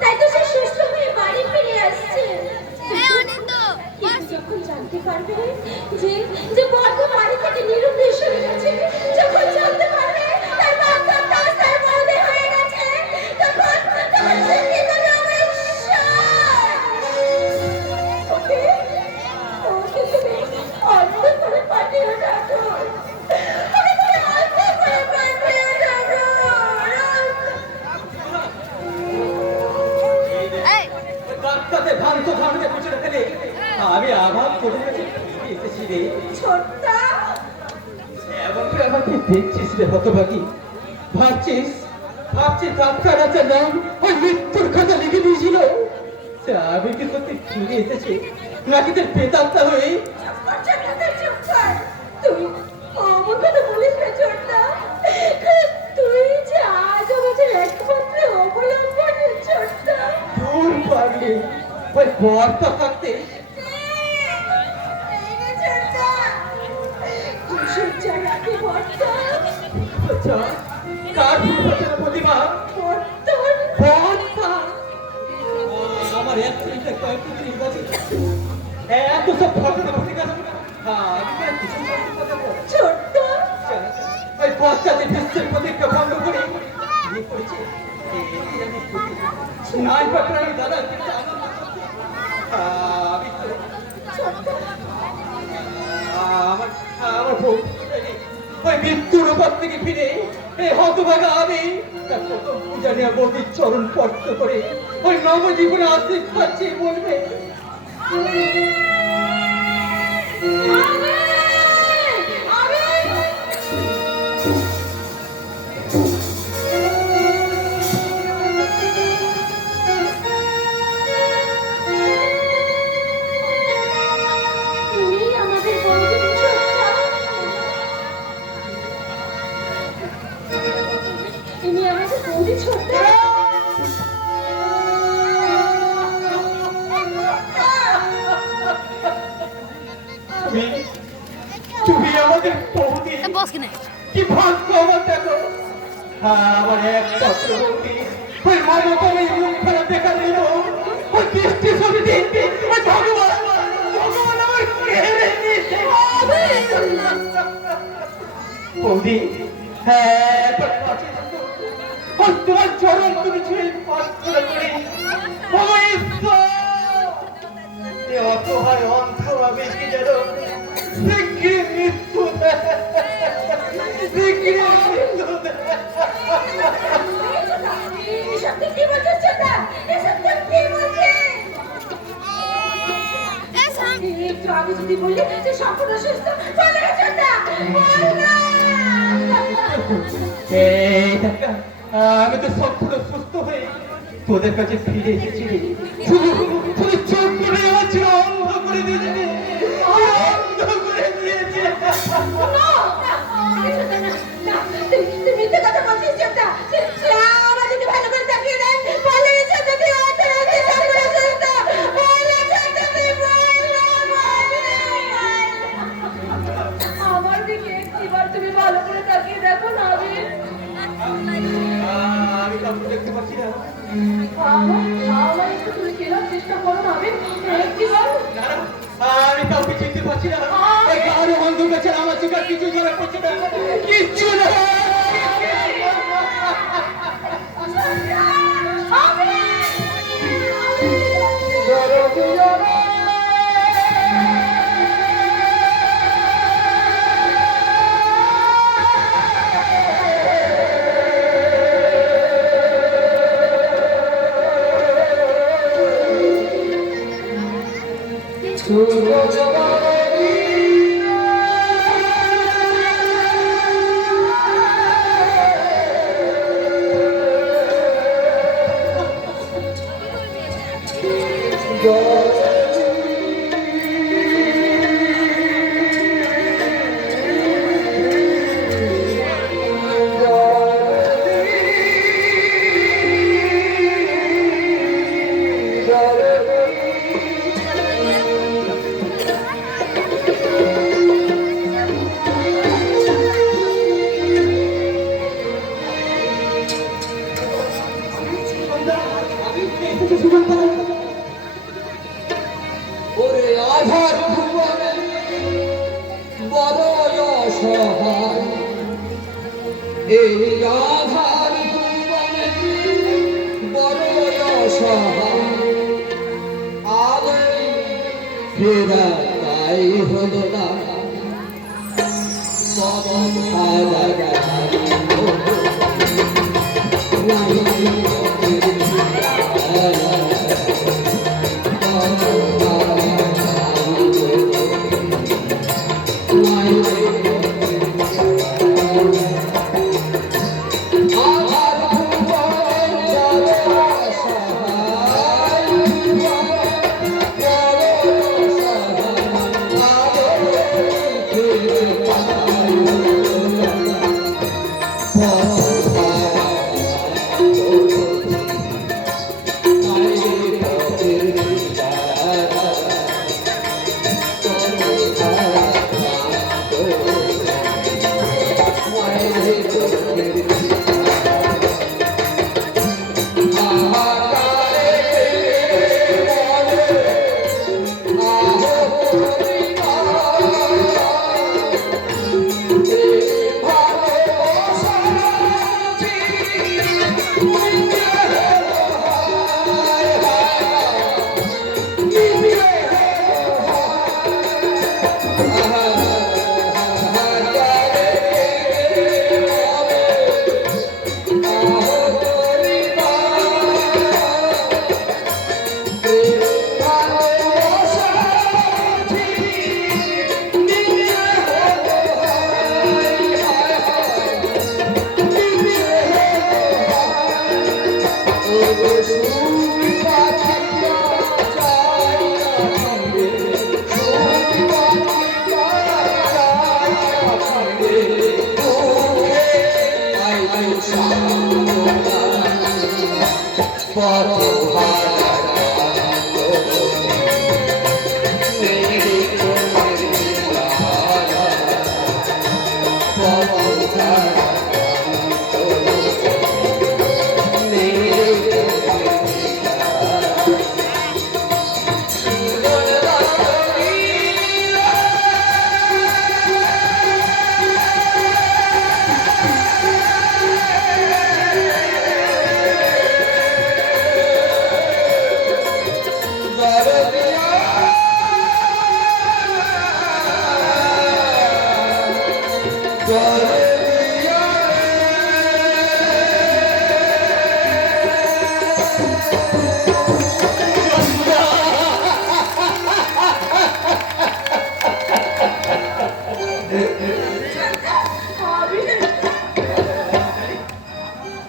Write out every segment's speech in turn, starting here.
তাই তো সে সুস্থ হয়ে বাড়ি ফিরে আসছে। যখন জানতে পারবে যে যে বড় বাড়ি থেকে নিরুদ্দেশ হয়ে গেছে, যখন জানতে পারবে তার বাচ্চা তার মরদে হয়ে গেছে, তখন সে কি করবে? আমার ওকে ওকে তুমি অন্ধ করে পাঠিয়ে ঠাকুর, ওকে তুমি অন্ধ করে পাঠিয়ে ডাক্তারদের ভ্রান্ত ধারণাকে পিছনে ফেলে আমি আবার তোদের কাছে এসেছি রে ছোট্টা। এমন করে আমাকে দেখছিস রে হতভাগী। ভাবছিস ডাক্তার আছে নাম ওই মৃত্যুর কথা লিখে দিয়েছিল। আমি কি সত্যি ফিরে এসেছি নাকি তোর পেতাত্তা হয়ে? চুপ কর, তুই অমন কথা বলিস না ছোট্টা। তুই যে আজ আমাদের একমাত্র অবলম্বন ছোট্টা। দূর পাগলি, ওই বর্তা থাকতে প্রতিমা আমার এত সব ফটো ছোট্ট ওই পশ্চাতে বিশ্বের প্রতিজ্ঞা ভঙ্গ করে বিয়ে করেছে। নাই পাকড়াই দাদা আমি তো আমার বউ ওই মৃত্যুর উপর থেকে ফিরে এই হতভাগা আমি তার প্রথম পূজা নিয়ে বৌদির চরণ স্পর্শ করে ওই নবজীবনে আশীর্বাদ চেয়ে বলবে তুমি আমাদের বৌদি কি ভাগ্য আমার দেখো। আমার একমাত্র বৌদি ওই মমতা মুখ ফেরা দেখা দিল ওই দৃষ্টি ছবি দেখতে ওই ভগবান আমার কেড়ে নিয়েছে। বৌদি হ্যাঁ তোমার চরণ তুমি ছুঁয়ে প্রার্থনা করি অসহায় অন্ধ আমি কি যেন শিগগির মৃত্যু আমি যদি বলি যে সম্পূর্ণ সুস্থ আমি তো সম্পূর্ণ সুস্থ হয়ে তোদের কাছে ফিরে এসেছি। শুধু চোখ করে আমার ছিল অন্ধ করে দিয়েছে, অন্ধ করে দিয়েছে। মিথ্যে কথা বলছিস ছোট্টা। আমাদেরকে ভালো করে তাকিয়ে দেন, বলে ছোট্টা তুই আমার দিকে একটিবার তুমি ভালো করে তাকিয়ে দেখো না। আমি কাউকে দেখতে পাচ্ছি না। আমার একটু তুমি চেনার চেষ্টা করো না। আমি কাউকে চিনতে পারছি না। কারো বন্ধুর কাছে আমার চোখে কিছু ধরা পড়ছে না, কিচ্ছু না। শুভ জগৎ এই আধার জীবনে বড় অসহায় আগে ফেরা তাই হলো না পবন হাজার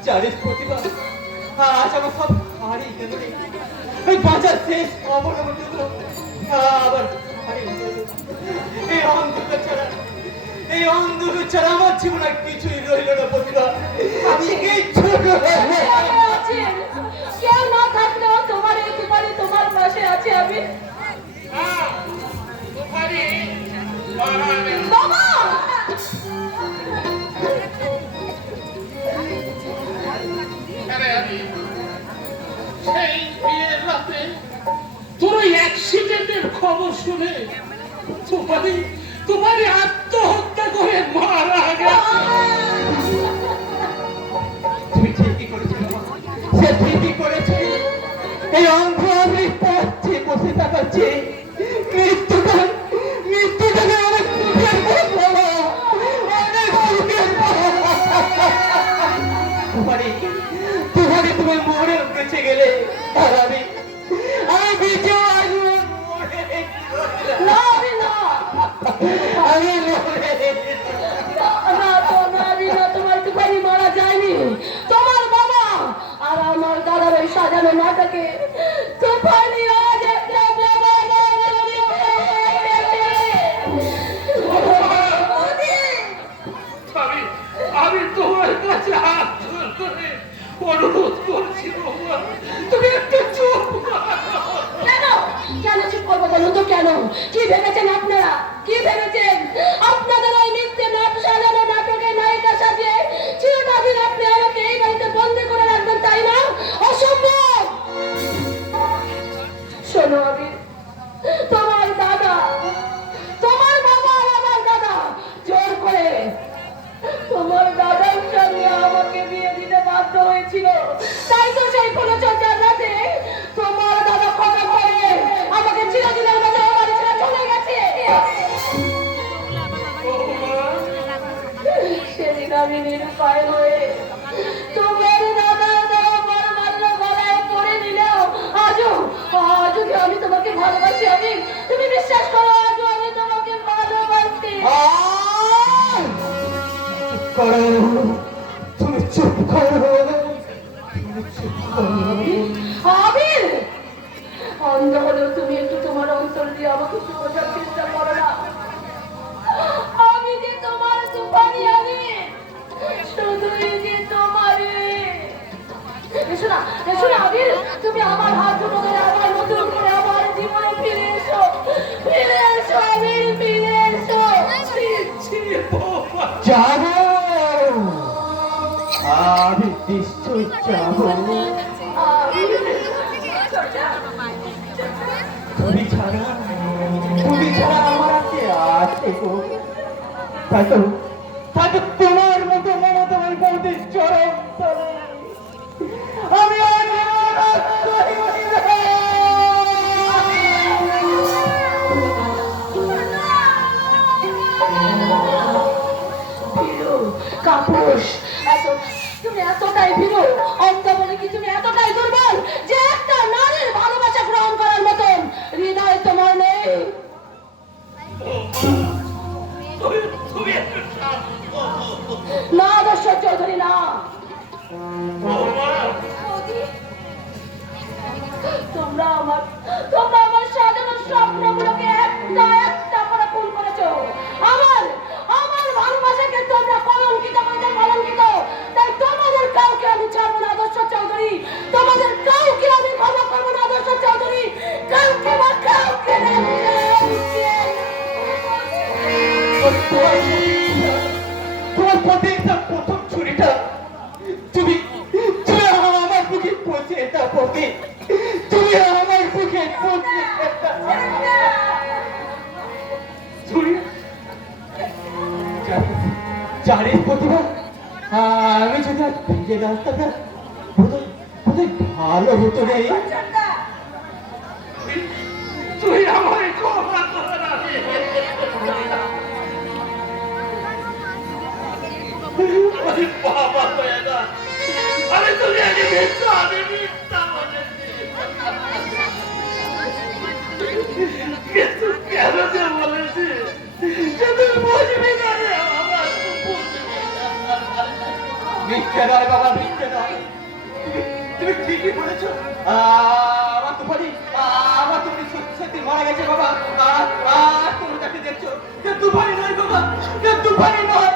জানিস প্রতিভা আজ আমার সব হারিয়ে গেল রে ওই বাজার শেষ খবর আমার জন্য আবার হারিয়ে গেল। এই অন্ধকার ছাড়া আমার জীবন আর কিছুই রইল না প্রতিভা আমি কিচ্ছু কেউ না থাকলেও তোমার এই তোমারই তোমার পাশে আছে আমি বাবা সেই বিয়ের রাতে তোর ওই অ্যাক্সিডেন্টের খবর শুনে তোমারই আত্মহত্যা করে মারা গেছে। তুমি ঠিকই করেছো সে ঠিকই করেছে এই অন্ধ আমি পড়ছি বসে থাকাচ্ছি মৃত্যুকাল অনেক সুখের বাবা অনেক সুখের তোমার মোড়ে বেঁচে গেলে আর আমি বেঁচে আসবো মারা যায়নি তোমার বাবা আর আমার দাদার ওই সাজানো নাটকে তুফানি আজ একটা আমি তোমার কাছে হাত ধরে অনুরোধ করছি তুমি একটু চুপ কেন কেন চুপ করবো বলুন তো কেন কি ভেবেছেন আপনারা কি ভেবেছেন আপনাদের ওই মিথ্যে নাট সাজানো নাটকে নায়িকা সাজিয়ে চিরদিন আপনি আমাকে এই বাড়িতে বন্দি করে রাখবেন তাই না অসম্ভব শোনো আমি তোমার দাদা তোমার বাবা আর আমার দাদা জোর করে তোমার দাদার সঙ্গে প্রাপ্ত হয়েছিল। তাই তো সেই ফুলচর্যার রাতে তোমার দাদা ক্ষমা করে আমাকে চিরদিনের মতো বাড়ি ছেড়ে চলে গেছে। সেদিন আমি নিরুপায় হয়ে তোমার দাদা দেওয়া পরমান্ন গলায় পড়ে নিলেও আজও যে আমি তোমাকে ভালোবাসি। আমি তুমি বিশ্বাস করো, আজও আমি তোমাকে ভালোবাসি। করো, তুমি চুপ করো, তুমি চুপ করো। আবির, অন্ধ হলেও তুমি একটু তোমার অন্তর দিয়ে আমাকে একটু বোঝার চেষ্টা করো না। আমি যে তোমার তুফানি, আমি শুধুই যে তোমারই। এসো না, এসো না আবির, তুমি আমার হাত দুটো ধরে আবার নতুন করে আমার জীবনে ফিরে এসো, ফিরে এসো আবির, ফিরে এসো। যাবো, আমি নিশ্চয় যাবো। আবির, তুমি ছাড়া আমার আছে আছে গো। তাই তো তোমার মতো মমতাময় বৌদির চরম তলে আমি কাপুরুষ, তুমি এতটাই ভীরু, অন্ধ বলে কি তুমি এতটাই দুর্বল যে একটা নারীর ভালোবাসা গ্রহণ করার মতন হৃদয় তোমার নেই? তুমি একটু শান্ত হও। না দর্শক চৌধুরী, না। বৌমা, তোমরা আমার সাজানো স্বপ্নগুলোকে একটা একটা করে খুন করেছো। আমার ভালোবাসাকে তোমরা কলঙ্কিত করেছো, কলঙ্কিত। তাই তোমাদের কাউকে আমি ছাড়বো না দর্শক চৌধুরী, তোমাদের কাউকে আমি ক্ষমা করবো না দর্শক চৌধুরী, কাউকে না, কাউকে না, তোমার প্রতিটা প্রথম ছুরিটা তুমি আমার বুকে পৌঁছে এটা পথে, তুমি আমার বুকে পৌঁছে ছুরি জানিস প্রতিভা, আমি যদি আজ ভেঙে রাস্তাটা বোধহয় ভালো হতো রে। তুই আমায় ক্ষমা কর না। ওই বাবা হয়ে না, আমি তুমি আগে মিথ্যা বলেছি। কিন্তু কেন যে বলেছি যে তুই বুঝবি না রে, আমার তুই বুঝবি না। মিথ্যে নয় বাবা, মিথ্যে নয়, তুমি ঠিকই বলেছো। আমার তুমি সত্যি মারা গেছে বাবা। তুমি তাকে দেখছো, তুফানি নয় বাবা, তুফানি নয়।